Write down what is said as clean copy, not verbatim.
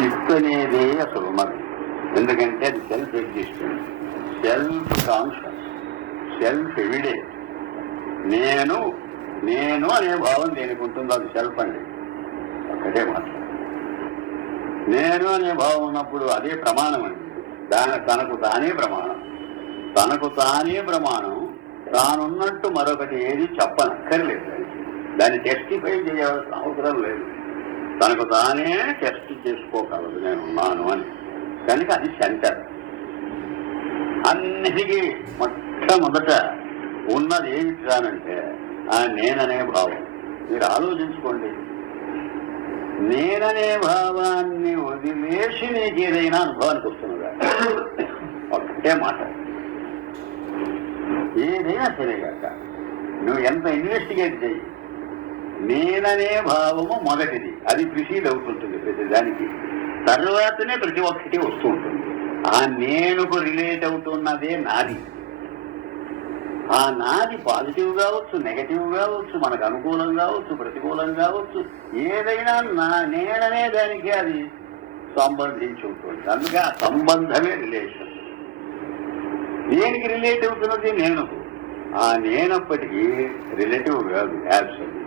చిత్ అనేదే అసలు ఉన్నది. ఎందుకంటే అది self existence, self conscious, self evident. నేను నేను అనే భావం దేనికి ఉంటుందో అది సెల్ఫ్ అండి. ఒక్కటే మాట. నేను అనే భావం ఉన్నప్పుడు అదే ప్రమాణం అండి. తనకు తానే ప్రమాణం. తనకు తానే ప్రమాణం. తానున్నట్టు మరొకటి ఏది చెప్పనక్కర్లేదు. దాన్ని టెస్టిఫై చేయాల్సిన అవసరం లేదు. తనకు తానే టెస్ట్ చేసుకోగలదు నేనున్నాను అని. కనుక అది సెంటర్. అన్నిటికీ మొట్టమొదట ఉన్నది ఏమిటి రానంటే ఆ నేననే భావం. మీరు ఆలోచించుకోండి. నేననే భావాన్ని వదిలేసి నీకు ఏదైనా అనుభవానికి వస్తున్నదా? ఒక్కటే మాట. ఏదైనా సరేగాక నువ్వు ఎంత ఇన్వెస్టిగేట్ చేయి, నేననే భావము మొదటిది. అది ప్రిసీడ్ అవుతుంటుంది ప్రతి దానికి. తర్వాతనే ప్రతి ఒక్కటి వస్తూ ఉంటుంది. ఆ నేనుకు రిలేట్ అవుతున్నదే నాది. ఆ నాది పాజిటివ్ కావచ్చు, నెగటివ్ కావచ్చు, మనకు అనుకూలం కావచ్చు, ప్రతికూలం కావచ్చు. ఏదైనా నేననే దానికి అది సంబంధించి ఉంటుంది. అందుకే ఆ సంబంధమే రిలేషన్. దేనికి రిలేట్ అవుతున్నది? నేనుకు. ఆ నేనప్పటికీ రిలేటివ్ కాదు, యాబ్సల్యూట్.